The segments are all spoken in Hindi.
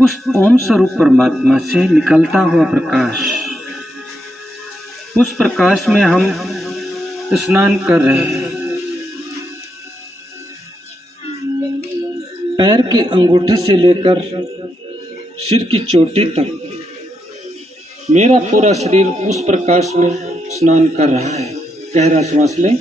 उस ओम स्वरूप परमात्मा से निकलता हुआ प्रकाश, उस प्रकाश में हम स्नान कर रहे हैं। पैर की अंगूठी से लेकर सिर की चोटी तक मेरा पूरा शरीर उस प्रकाश में स्नान कर रहा है। गहरा श्वास लें।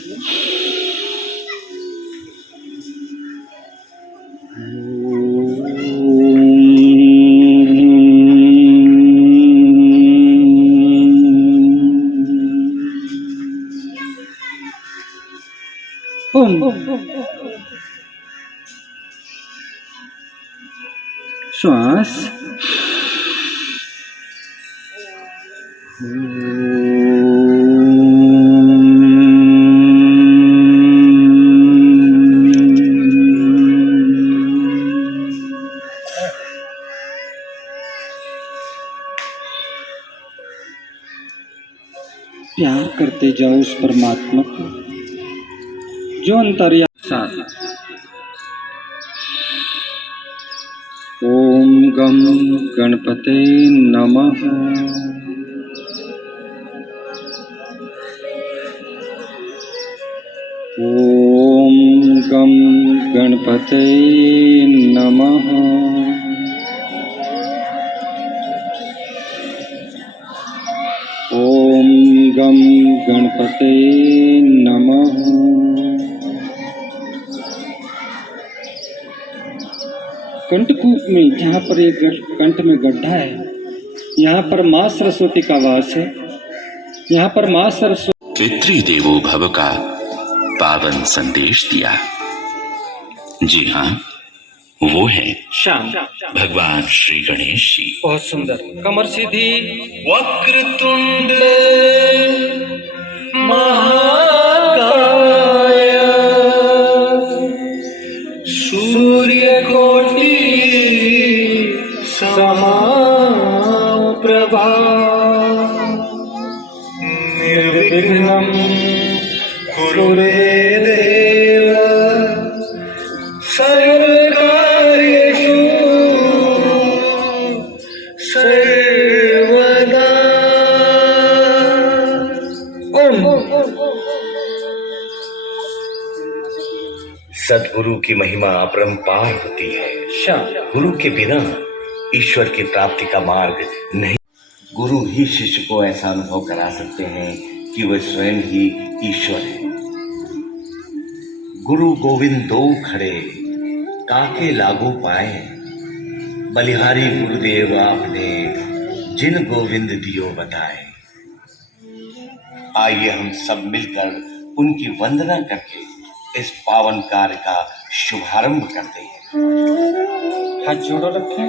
श्वास प्यार करते जाओ उस परमात्मा को जो अंतर्यामी। ओम गम गणपते नमः। ओम गम गणपते नमः। ओम गम गणपते नमः। कंठकूप में जहाँ पर एक कंठ में गड्ढा है, यहाँ पर माँ सरस्वती का वास है। यहाँ पर माँ सरस्वती पितृदेवो भव का पावन संदेश दिया। जी हाँ, वो है श्याम भगवान श्री गणेश जी। बहुत सुंदर कमर सीधी, वक्रतुंड महाकाय, सूर्यकोटि समप्रभा, निर्विघ्नं कुरु मे देव सर्वकार्येषु सर्वदा। ओम। सद्गुरु की महिमा अपरंपार होती है। गुरु के बिना ईश्वर की प्राप्ति का मार्ग नहीं। गुरु ही शिष्य को ऐसा अनुभव करा सकते हैं कि वह स्वयं ही ईश्वर है। गुरु गोविंद दो खड़े काके लागू पाए, बलिहारी गुरुदेव आपने जिन गोविंद दियो बताए। आइए हम सब मिलकर उनकी वंदना करके इस पावन कार्य का शुभारंभ करते हैं। हाथ जोड़ो रखें,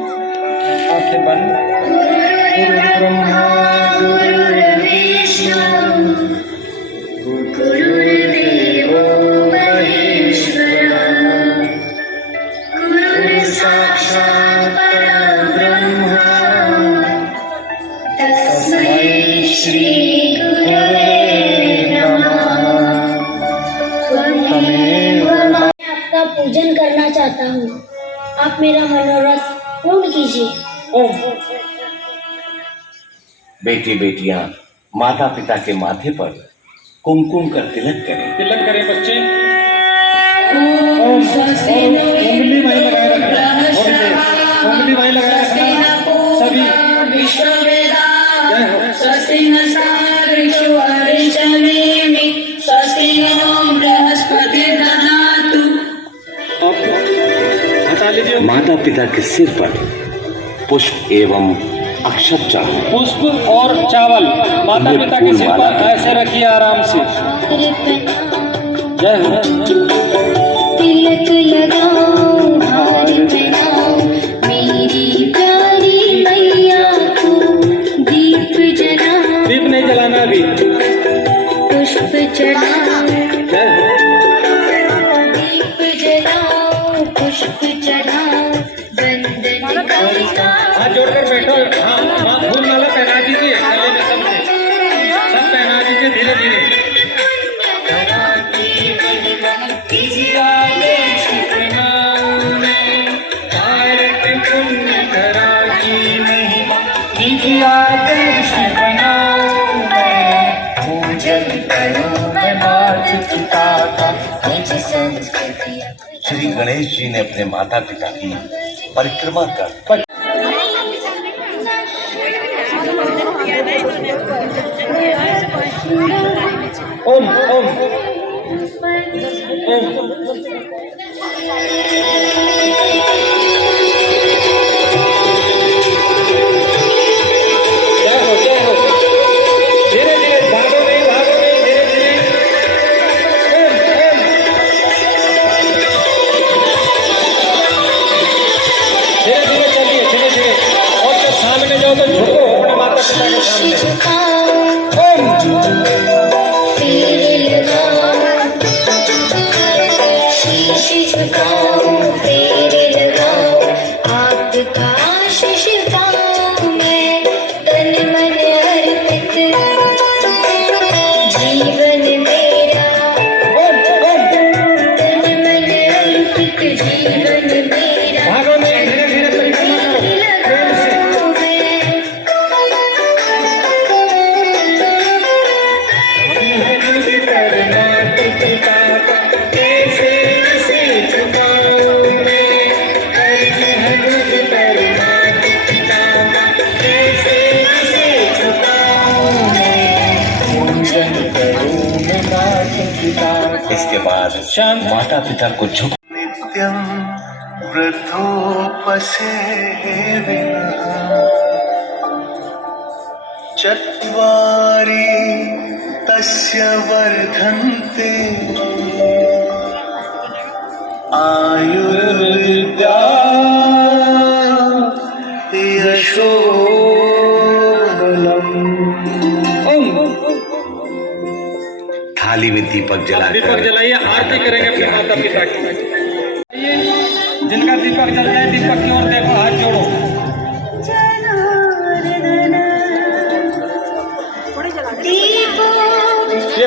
आंखें बंद। गुरु ब्रह्मा गुरु विष्णु गुरुर्देवो महेश्वरः, गुरु साक्षात् परब्रह्म, तस्मै श्री गुरवे नमः। आपका पूजन करना चाहता हूँ, आप मेरा मनोरथ पूर्ण कीजिए। ओम। बेटी बेटियां माता पिता के माथे पर कुमकुम कर तिलक करें। तिलक करें बच्चे। ओम। उंगली वहीं लगाए रखना, उंगली वहीं लगाए रखना सभी। जय हो। स्वस्ति न सारिषु अरिष्टनेमि, स्वस्ति नो बृहस्पतिर्दधातु। हटा लीजिए। माता पिता के सिर पर पुष्प एवं अक्षत चढ़ाएं। पुष्प और चावल माता पिता के सिर पर ऐसे रखिए आराम से। जय हो। तिलक लगाओ, हार पहनाओ, मेरी प्यारी मैया को दीप जलाओ। दीप नहीं जलाना अभी। पुष्प चढ़ाओ, जय हो। दीप जलाओ, पुष्प चढ़ाओ, वंदन करता। हाथ जोड़कर बैठो। हाँ, फूल माला पहना दीजिए गले में सबसे, सब पहना दीजिए धीरे धीरे। पुण्य करा कुछ संस्कृति श्री गणेश जी ने अपने माता पिता की परिक्रमा कर ओम ओम ओम। जय हो जय हो। धीरे धीरे भागो नहीं धीरे धीरे। ओम ओम। धीरे धीरे चलिए धीरे धीरे। और जब सामने जाओ तो झुको अपने माता पिता के सामने। ओम। आपका आशीष पाऊं मैं तन मन अर्पित जीवन मेरा तन मन अर्पित जीवन मेरा भागो नहीं धीरे धीरे लगाऊं इसके बाद माता पिता को झुक नित्यं वृद्धोपसेविनः चत्वारि तस्य वर्धन्ते आयुर्विद्या यशोबलम्। थाली में दीपक दीपक जलाइए आरती करेंगे अपने माता पिता की। जिनका दीपक जल जाए दीपक की ओर देखो हाथ जोड़ो। ये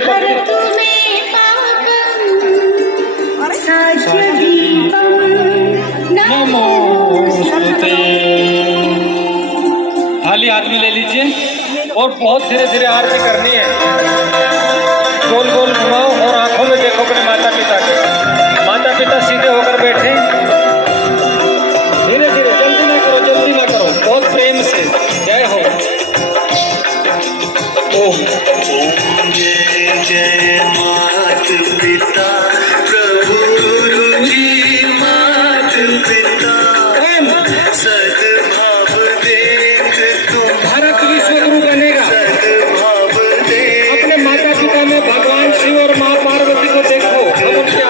नमोस्तुते। थाली हाथ में ले लीजिए और बहुत धीरे धीरे आरती करनी है। गोल गोल घुमाओ और आंखों में देखो अपने माता पिता के। माता पिता सीधे होकर बैठे। धीरे धीरे जल्दी ना करो बहुत प्रेम से। जय हो। ओम जय जय मात पिता प्रभु गुरु जी मात पिता सद्भाव देख तुम भारत विश्व गुरु बनेगा। सद्भाव देख अपने माता पिता में भगवान शिव और माँ पार्वती को देखो। हम उनके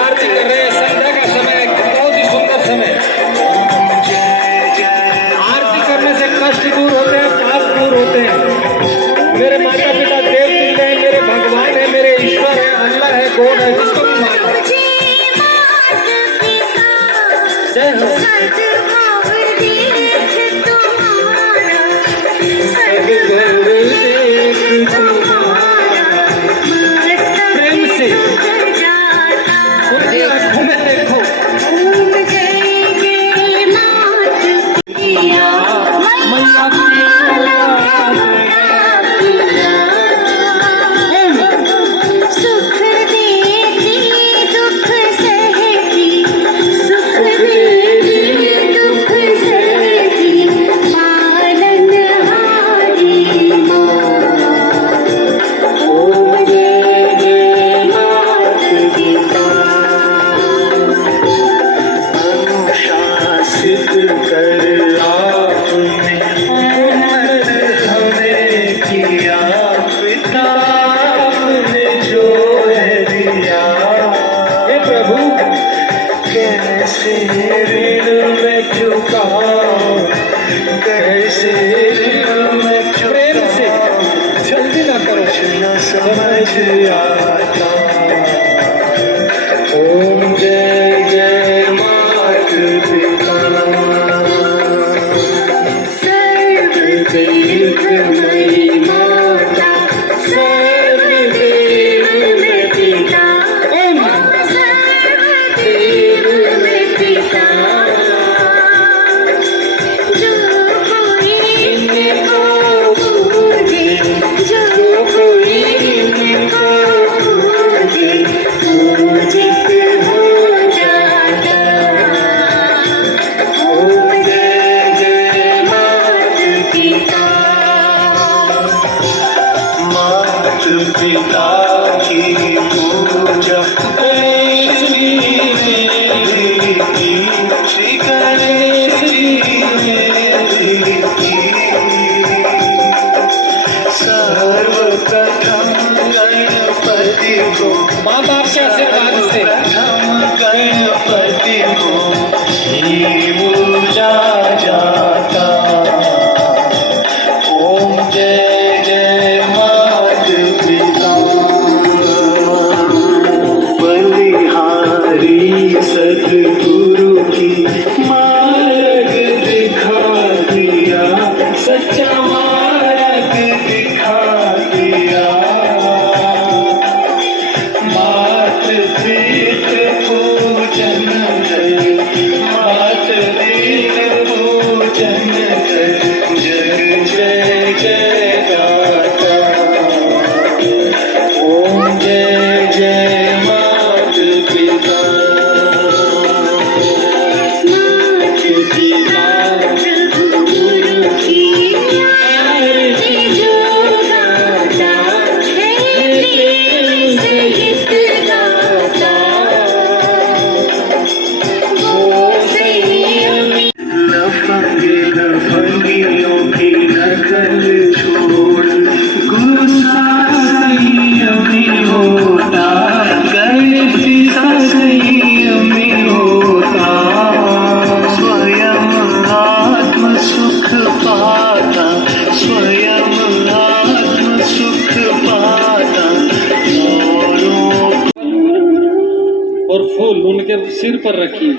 और फूल उनके सिर पर रखिए।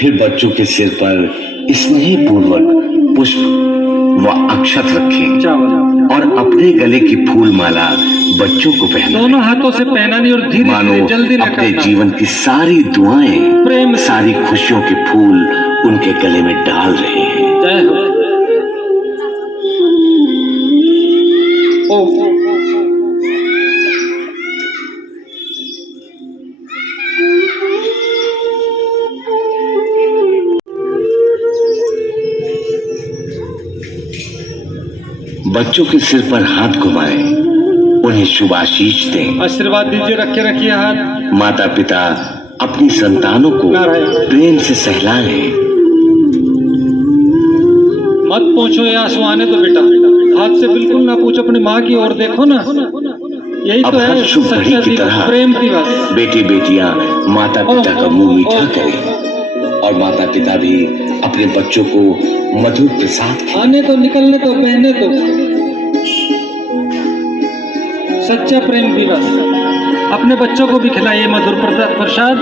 फिर बच्चों के सिर पर स्नेह पूर्वक पुष्प व अक्षत रखें चावल और अपने गले की फूल माला बच्चों को पहनाएं। दोनों हाथों से पहनानी और धीरे मानो धीरे जल्दी न अपने करना। जीवन की सारी दुआएं, प्रेम से। सारी खुशियों के फूल उनके गले में डाल रहे हैं। जय हो। ओ बच्चों के सिर पर हाथ घुमाएं, उन्हें शुभ आशीष दें। आशीर्वाद दीजिए, रखे रखिए हाथ। माता पिता अपनी संतानों को प्रेम से सहलाएं। मत पूछो ये आंसू आने तो बेटा, हाथ से बिल्कुल ना पूछो, अपनी माँ की ओर देखो ना। यही अब तो हर है शुभ सच्चा घड़ी की दिवस, तरह प्रेम दिवस। बेटे बेटियां माता पिता का मुंह मीठा करें और माता पिता भी अपने बच्चों को मधुर प्रसाद खिलाएं। आने तो, निकलने तो, बहने तो। सच्चा प्रेम दिवस। अपने बच्चों को भी खिलाइए मधुर प्रसाद।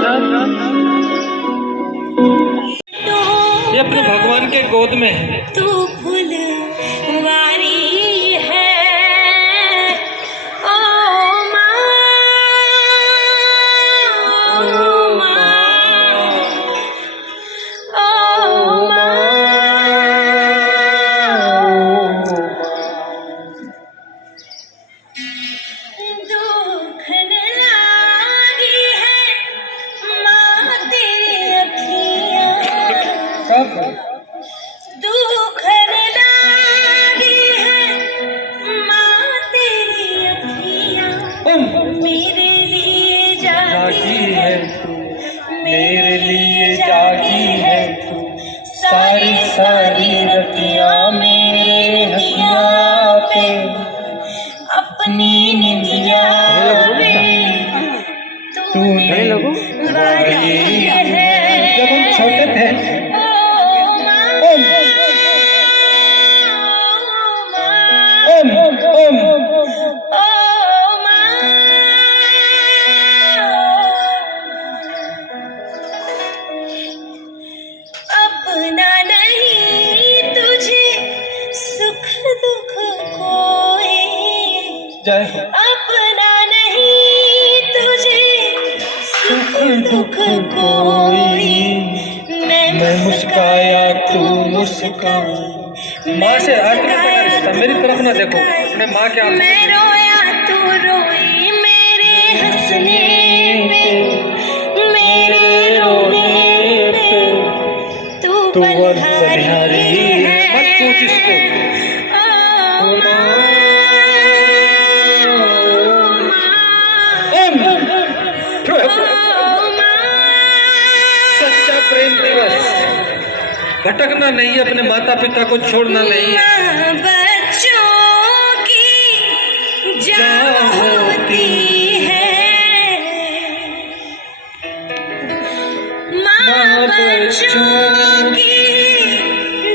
ये अपने भगवान के गोद में है। तू फुलवारी है ओ माँ, ओ माँ, ओ माँ। दुखन लागी है माँ तेरी अखियाँ, दुखन लागी है माँ तेरी अखियाँ। मेरे लिए जागी है तू, मेरे लिए जागी है तू, सारी सारी रतियाँ मेरे नदिया पे, अपनी निंदिया में तूने वारी है। जब हम छोटे थे, अपना नहीं तुझे सुख दुख कोई, जय हो। अपना नहीं तुझे सुख दुख कोई। मैं मुस्काया तू मुस्काई, माँ से आगे का रिश्ता, मेरी तरफ ना देखो, अपने माँ के आंखों में मैं रोया तू रोई मेरे हंसने पे, मेरे रोने पे तू बलिहारी है। मत पूछ इसको। ओ माँ, ओ माँ। सच्चा प्रेम दिवस। भटकना नहीं है, अपने माता पिता को छोड़ना नहीं है। बच्चों की जान होती है, माँ बच्चों की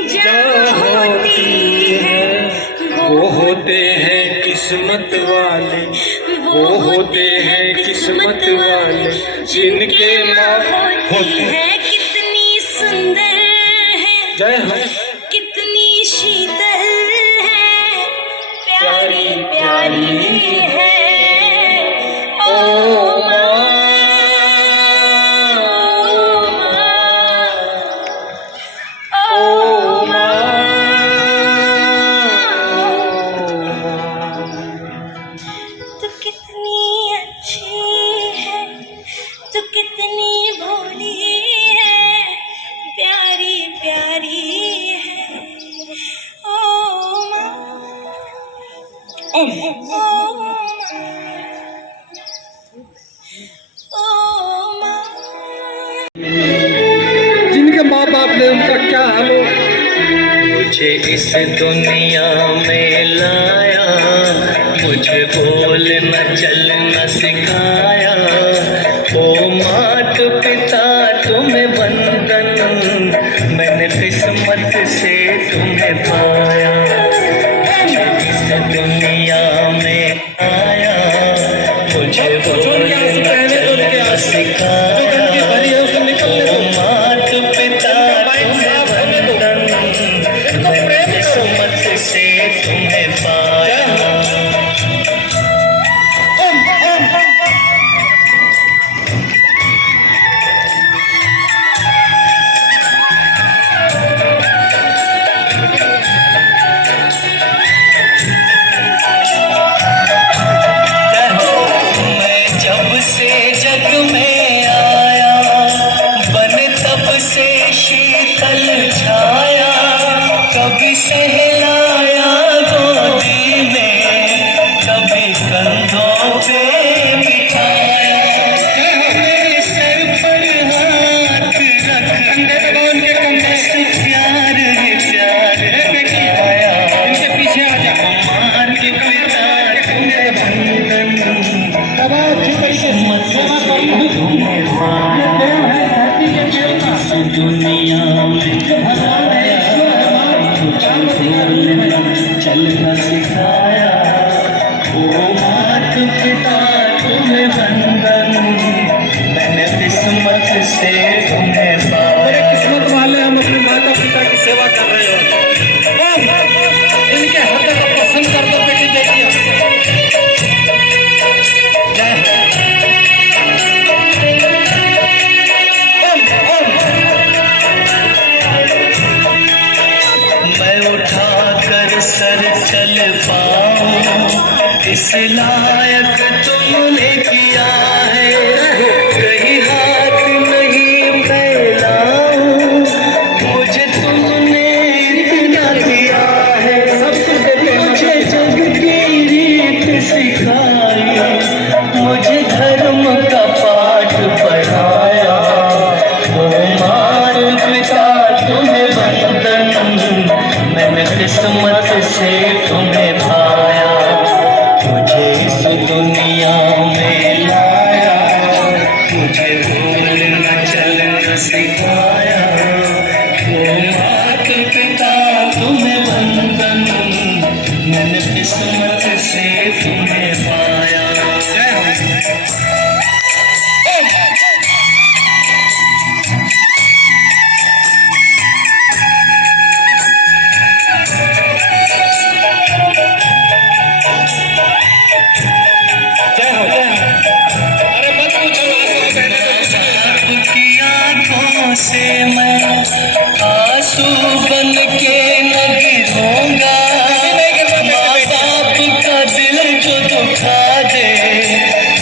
जान होती है। वो होते हैं किस्मत वाले, वो होते हैं किस्मत वाले, जिनके माँ होती है। कितनी सुंदर है, जय हो। कितनी शीतल है, प्यारी प्यारी है ओ माँ, ओ माँ। तू कितनी अच्छी है, तू कितनी भोली है, प्यारी प्यारी है ओ माँ, ओ माँ। जिनके माँ बाप ने, उनका क्या हाल हो। मुझे इस दुनिया में लाया, मुझे बोलना चलना सिखाया। ओ मात पिता तुम्हें वंदन, मैंने किस्मत से तुम्हें पाया। मुझे इस दुनिया में आया, मुझे बोलना चलना सिखाया। से तुम्हें पाया। बड़े किस्मत वाले हम अपने माता पिता की सेवा कर रहे हो। इनके हृदय को पसंद कर दो बेटी बेटियां। जय हो। मैं उठाकर सर चल पाऊं इस लायक तुमने किया है। कहीं हाथ नहीं फैलाऊं मुझे तुमने इतना दिया है। मुझे जग की रीत सिखाई, मुझे धर्म का पाठ पढ़ाया। ओ मात पिता तुम्हें वंदन, मैंने किस्मत से तुम्हें पाया। मुझे इस दुनिया में लाया, मुझे बोलना चलना सिखाया। ओ मात पिता तुम्हें वंदन, मैंने किस्मत से तुम्हें पाया। जय हो जय हो। अरे मत पूछो की आंखों से मैं आंसू बन के न गिरूंगा। माँ बाप का दिल जो दुखा दे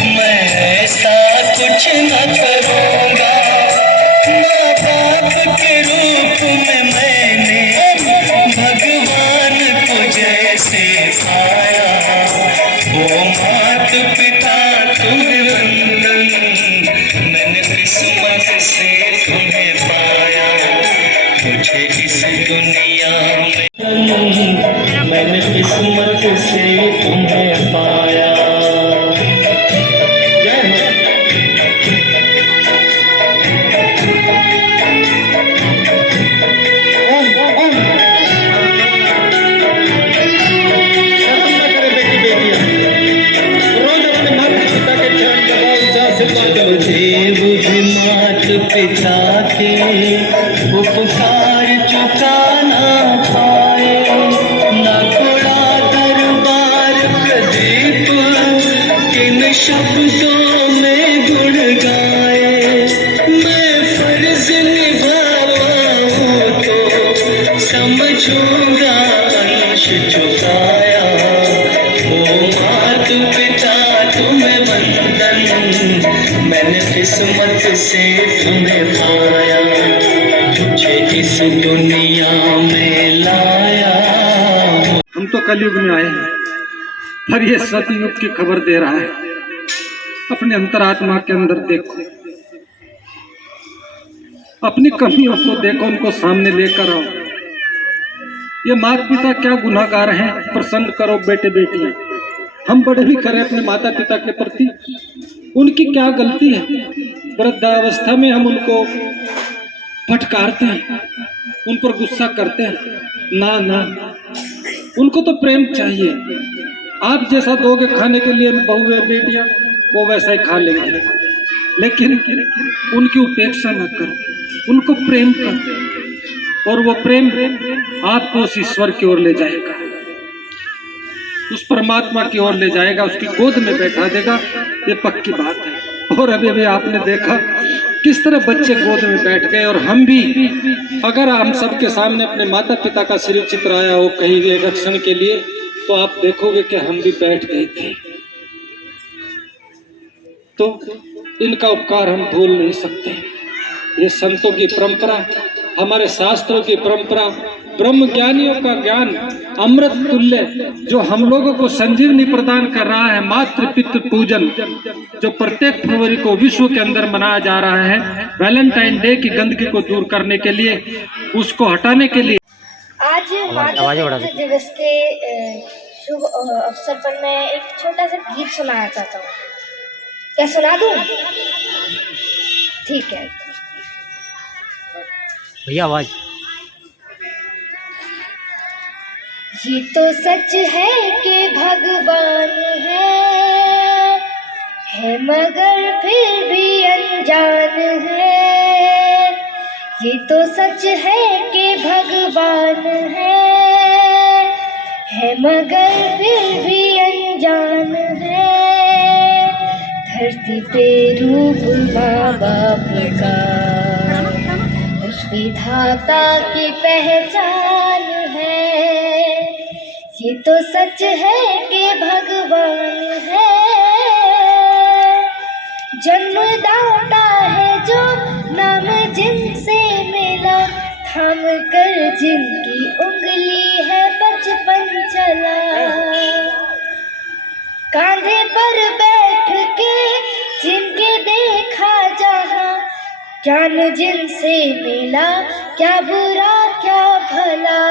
मैं ऐसा कुछ न करूंगा। माँ बाप के रूप में मैंने भगवान को जैसे पाया। ओ मात पिता तुम्हें वंदन, मैंने किस्मत से तुम्हें पाया। मुझे इस दुनिया में मैंने किस्मत से तुम्हें पाया। जय हो। शर्म न करे बेटी बेटियां। रोज अपने माता पिता के चरण दबाओ, उनसे आशीर्वाद लो। मुझे बुझ मात पिता के उपकार चुकाना पाए। ना थोड़ा दरबार प्रदीप किन शब्दों में गुण गाए। मैं फर्ज निभाऊं तो समझूंगा अंश चुकाया। ओ मात पिता तुम्हें वंदन, मैंने किस्मत से तुम्हें पाया। मुझे इस दुनिया में लाया। हम तो कलयुग में आए हैं, पर ये सतयुग की खबर दे रहा है। अपने अंतरात्मा के अंदर देखो, अपनी कमियों को देखो, उनको सामने लेकर आओ। ये माता पिता क्या गुनाहगार हैं, प्रसन्न करो बेटे बेटियां। हम बड़े भी करें अपने माता पिता के प्रति, उनकी क्या गलती है। वृद्धावस्था में हम उनको फटकारते हैं, उन पर गुस्सा करते हैं। ना ना, उनको तो प्रेम चाहिए। आप जैसा दोगे खाने के लिए बहुएं बेटियां, वो वैसा ही खा लेंगे। लेकिन उनकी उपेक्षा न करो, उनको प्रेम करो, और वो प्रेम आपको उस ईश्वर की ओर ले जाएगा, उस परमात्मा की ओर ले जाएगा, उसकी गोद में बैठा देगा। ये पक्की बात है। और अभी अभी आपने देखा किस तरह बच्चे गोद में बैठ गए। और हम भी, अगर हम सबके सामने अपने माता पिता का श्री चित्र आया हो कहीं भी एक क्षण के लिए, तो आप देखोगे कि हम भी बैठ गए थे। तो इनका उपकार हम भूल नहीं सकते। ये संतों की परंपरा, हमारे शास्त्रों की परंपरा, ब्रह्म ज्ञानियों का ज्ञान अमृत तुल्य, जो हम लोगों को संजीवनी प्रदान कर रहा है। मातृ पितृ पूजन जो प्रत्येक फरवरी को विश्व के अंदर मनाया जा रहा है, वैलेंटाइन डे की गंदगी को दूर करने के लिए, उसको हटाने के लिए। आज मातृ पितृ दिवस के शुभ अवसर पर मैं एक छोटा सा गीत सुनाना चाहता हूँ। क्या सुना दूँ? ठीक है भैया, आवाज। ये तो सच है कि भगवान है मगर फिर भी अनजान है। ये तो सच है कि भगवान है मगर फिर भी अनजान है। धरती पे रूप माँ बाप का, उस विधाता की पहचान है। ये तो सच है कि भगवान है, जन्मदाता है जो नाम जिनसे मिला, थाम कर जिनकी उंगली है बचपन चला। कांधे पर बैठ के जिनके देखा जहाँ, ज्ञान जिनसे मिला, क्या बुरा क्या भला।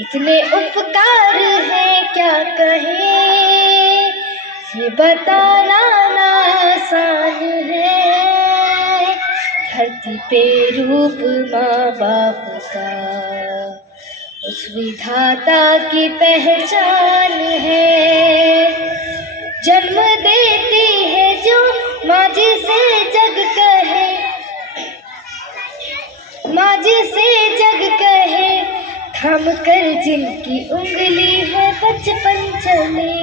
इतने उपकार है क्या कहें, ये बताना ना आसान है। धरती पे रूप माँ बाप का, उस विधाता की पहचान है। जन्म देती है जो माँ जिसे जग कहे, माँ जिसे जग कहे, थाम कर जिनकी उंगली है बचपन चले।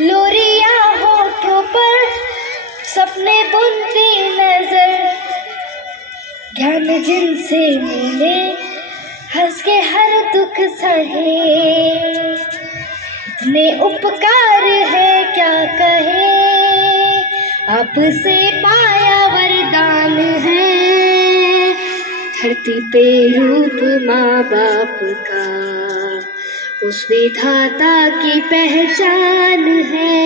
लोरिया होठों पर सपने बुनती नजर, ज्ञान जिनसे मिले, हंस के हर दुख सहे। इतने उपकार है क्या कहे, आपसे पाया वरदान है। धरती पे रूप माँ बाप का, उस विधाता की पहचान है।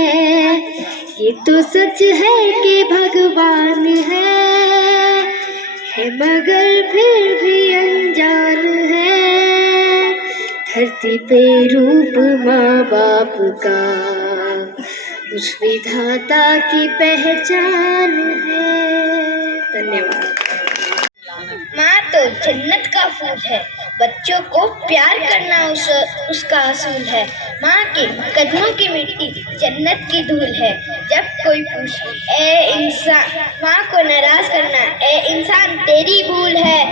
ये तो सच है कि भगवान है मगर फिर भी अनजान है। धरती पे रूप माँ बाप का, उस विधाता की पहचान है। धन्यवाद। माँ तो जन्नत का फूल है, बच्चों को प्यार करना उसका असूल है। माँ के कदमों की मिट्टी जन्नत की धूल है। जब कोई पूछे ए इंसान, माँ को नाराज करना ए इंसान तेरी भूल है।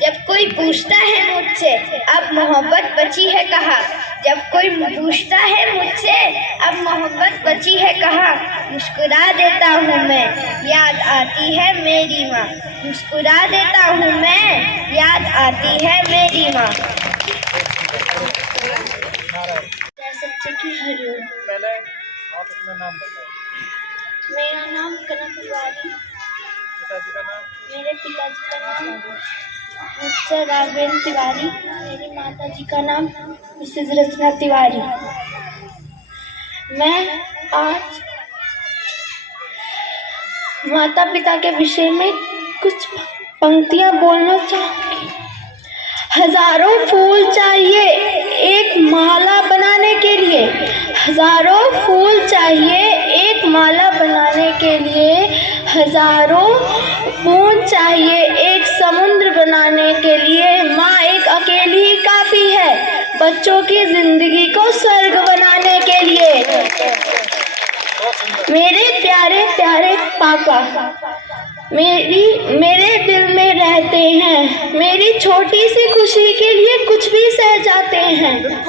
जब कोई पूछता है मुझसे अब मोहब्बत बची है कहाँ, जब कोई पूछता है मुझसे अब मोहब्बत बची है कहाँ, मुस्कुरा देता हूँ मैं, याद आती है मेरी माँ। मुस्कुरा देता हूँ मैं, याद आती है मेरी माँ। सच्चे की हरिओम। पहले आप अपना नाम बताओ। मेरा नाम कनक तिवारी। पिताजी का नाम? मेरे पिताजी का नाम मिस्टर राघवेंद्र तिवारी। मेरी माता जी का नाम मिसेज रचना तिवारी। मैं आज माता पिता के विषय में कुछ पंक्तियाँ बोलना चाहूँगी। हजारों फूल चाहिए एक माला बनाने के लिए, हजारों फूल चाहिए एक माला बनाने के लिए, हजारों बूंद चाहिए एक समुद्र बनाने के लिए। माँ एक अकेली ही काफी है बच्चों की जिंदगी को स्वर्ग बनाने के लिए। मेरे प्यारे प्यारे पापा मेरे दिल में रहते हैं, मेरी छोटी सी खुशी के लिए कुछ भी सह जाते हैं,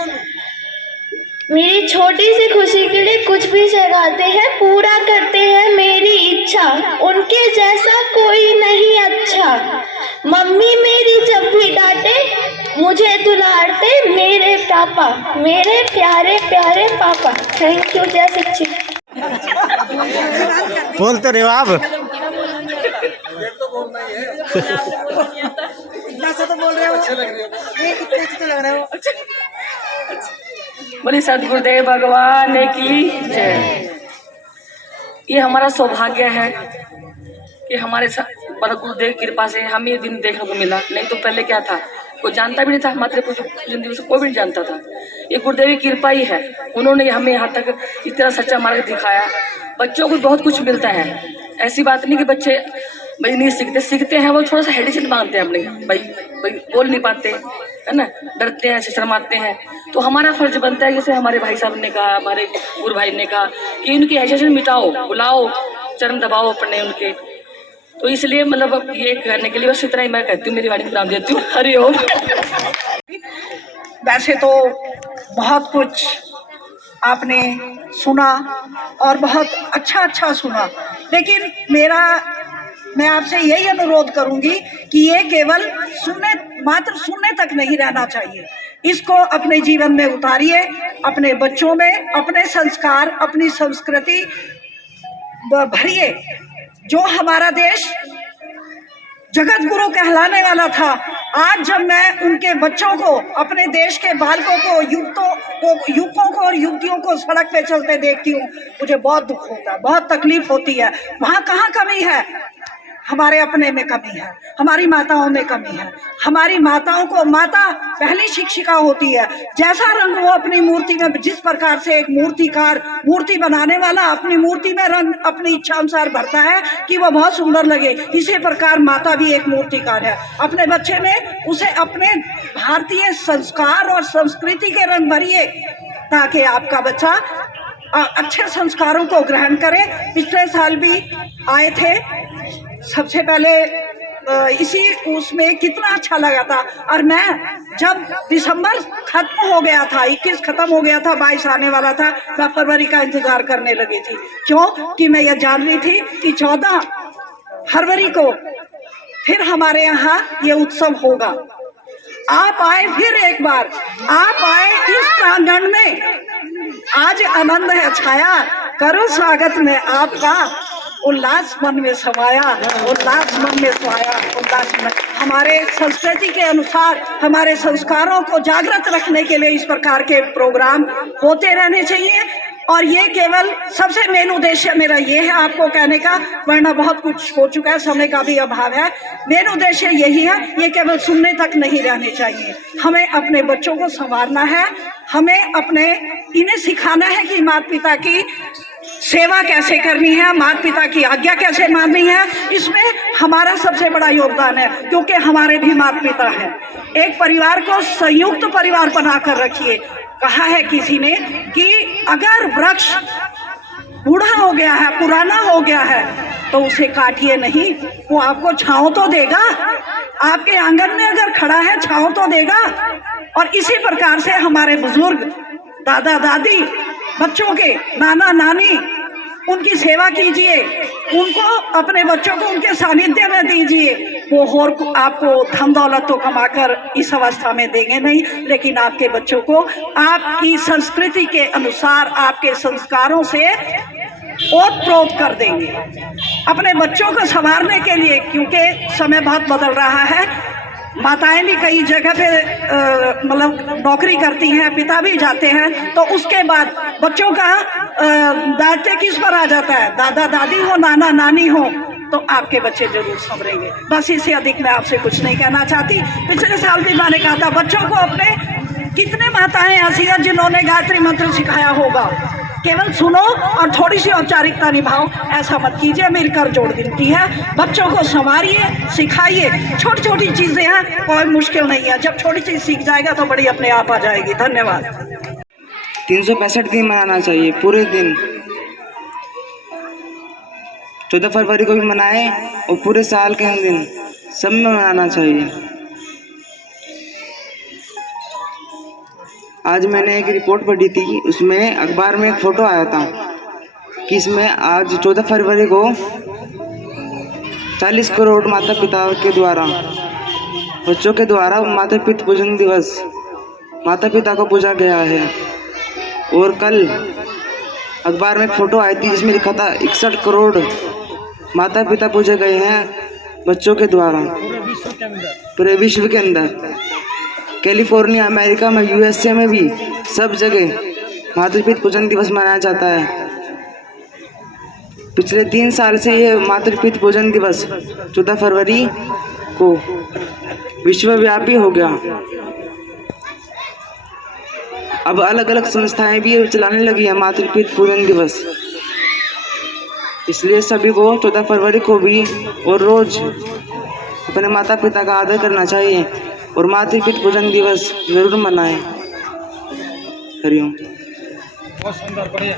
मेरी छोटी सी खुशी के लिए कुछ भी सह जाते हैं, पूरा करते हैं मेरी इच्छा, उनके जैसा कोई नहीं अच्छा। मम्मी मेरी जब भी डांटे मुझे दुलारते मेरे पापा, मेरे प्यारे प्यारे पापा। Thank you. जय सच्ची। बोल तो रहे हो आप। तो बोल रहे हो, कितने अच्छे तो लग रहे हो। बोले सदगुरुदेव भगवान की जय। ये हमारा सौभाग्य है कि हमारे बड़े गुरुदेव की कृपा से हमें ये दिन देखने को मिला। नहीं तो पहले क्या था, कोई जानता भी नहीं था, हमारे जिंदगी से कोई भी नहीं जानता था। ये गुरुदेव की कृपा ही है, उन्होंने हमें यहाँ तक इस तरह सच्चा मार्ग दिखाया। बच्चों को बहुत कुछ मिलता है, ऐसी बात नहीं कि बच्चे भाई नहीं सीखते हैं, वो थोड़ा सा हेडिटेशन मांगते हैं अपने, भाई बोल नहीं पाते है ना, डरते हैं, शर्माते हैं। तो हमारा फर्ज बनता है, जैसे हमारे भाई साहब ने कहा, हमारे गुरु भाई ने कहा कि उनकी हेजिटेशन मिटाओ, बुलाओ, चरण दबाओ अपने उनके, तो इसलिए मतलब अब ये करने के लिए बस इतना ही मैं कहती हूँ, मेरी वाणी विराम देती हूँ। हरिओम। वैसे तो बहुत कुछ आपने सुना और बहुत अच्छा सुना, लेकिन मैं आपसे यही अनुरोध करूंगी कि ये केवल मात्र सुनने तक नहीं रहना चाहिए। इसको अपने जीवन में उतारिए, अपने बच्चों में अपने संस्कार, अपनी संस्कृति भरिए। जो हमारा देश जगत गुरु कहलाने वाला था, आज जब मैं उनके बच्चों को, अपने देश के बालकों को, युवकों को और युवतियों को सड़क पे चलते देखती हूँ, मुझे बहुत दुख होता है, बहुत तकलीफ होती है। वहाँ कहाँ कमी है? हमारे अपने में कमी है, हमारी माताओं में कमी है। हमारी माताओं को, माता पहली शिक्षिका होती है। जैसा रंग वो अपनी मूर्ति में, जिस प्रकार से एक मूर्तिकार, मूर्ति बनाने वाला अपनी मूर्ति में रंग अपनी इच्छा अनुसार भरता है कि वह बहुत सुंदर लगे, इसी प्रकार माता भी एक मूर्तिकार है। अपने बच्चे में उसे अपने भारतीय संस्कार और संस्कृति के रंग भरिए, ताकि आपका बच्चा अच्छे संस्कारों को ग्रहण करे। पिछले साल भी आए थे, सबसे पहले इसी उसमें कितना अच्छा लगा था। और मैं जब दिसंबर खत्म हो गया था, 21 खत्म हो गया था, 22 आने वाला था, मैं फरवरी का इंतजार करने लगी थी। क्यों? कि मैं यह जान रही थी कि 14 फरवरी को फिर हमारे यहाँ ये उत्सव होगा। आप आए, फिर एक बार आप आए इस प्रांगण में, आज आनंद है छाया, करो स्वागत में आपका, उल्लास मन में समाया, उल्लास मन में समाया, उल्लास में। हमारे संस्कृति के अनुसार हमारे संस्कारों को जागृत रखने के लिए इस प्रकार के प्रोग्राम होते रहने चाहिए। और ये केवल सबसे मेन उद्देश्य मेरा ये है आपको कहने का, वरना बहुत कुछ हो चुका है, समय का भी अभाव है। मेन उद्देश्य यही है, ये केवल सुनने तक नहीं रहने चाहिए। हमें अपने बच्चों को संवारना है, हमें इन्हें सिखाना है कि माता पिता की सेवा कैसे करनी है, माता पिता की आज्ञा कैसे माननी है। इसमें हमारा सबसे बड़ा योगदान है, क्योंकि हमारे भी माता पिता हैं। एक परिवार को संयुक्त परिवार बनाकर रखिए। कहा है किसी ने कि अगर वृक्ष बूढ़ा हो गया है, पुराना हो गया है, तो उसे काटिए नहीं, वो आपको छांव तो देगा। आपके आंगन में अगर खड़ा है, छांव तो देगा। और इसी प्रकार से हमारे बुजुर्ग, दादा दादी, बच्चों के नाना नानी, उनकी सेवा कीजिए, उनको, अपने बच्चों को उनके सानिध्य में दीजिए। वो और आपको धन दौलत तो कमाकर इस अवस्था में देंगे नहीं, लेकिन आपके बच्चों को आपकी संस्कृति के अनुसार, आपके संस्कारों से ओत-प्रोत कर देंगे। अपने बच्चों को संवारने के लिए, क्योंकि समय बहुत बदल रहा है, माताएं भी कई जगह पे मतलब नौकरी करती हैं, पिता भी जाते हैं, तो उसके बाद बच्चों का दायित्व किस पर आ जाता है? दादा दादी हो, नाना नानी हो, तो आपके बच्चे जरूर संभलेंगे। बस इससे अधिक मैं आपसे कुछ नहीं कहना चाहती। पिछले साल भी मैंने कहा था, बच्चों को अपने, कितने माताएं ऐसी हैं जिन्होंने गायत्री मंत्र सिखाया होगा, केवल सुनो और थोड़ी सी औपचारिकता निभाओ, ऐसा मत कीजिए। मेरी कर जोड़ विनती है, बच्चों को संवारिए, सिखाइए। छोटी छोटी चीजें हैं, कोई मुश्किल नहीं है। जब छोटी चीज सीख जाएगा तो बड़ी अपने आप आ जाएगी। धन्यवाद। 365 दिन मनाना चाहिए, पूरे दिन। 14 फरवरी को भी मनाए और पूरे साल के दिन सब में मनाना चाहिए। आज मैंने एक रिपोर्ट पढ़ी थी, उसमें अखबार में एक फोटो आया था कि इसमें आज 14 फरवरी को 40 करोड़ माता पिता के द्वारा, बच्चों के द्वारा माता पिता पूजन दिवस, माता पिता को पूजा गया है। और कल अखबार में एक फोटो आई थी जिसमें लिखा था 61 करोड़ माता पिता पूजे गए हैं बच्चों के द्वारा पूरे विश्व के अंदर। कैलिफोर्निया, अमेरिका में, यूएसए में भी सब जगह माता पिता पूजन दिवस मनाया जाता है। पिछले 3 साल से ये माता पिता पूजन दिवस 14 फरवरी को विश्वव्यापी हो गया। अब अलग अलग संस्थाएं भी चलाने लगी है माता पिता पूजन दिवस। इसलिए सभी को 14 फरवरी को भी और रोज अपने माता पिता का आदर करना चाहिए और माता पिता पूजन दिवस जरूर मनाएं। हरिओम। बहुत सुंदर, बढ़िया।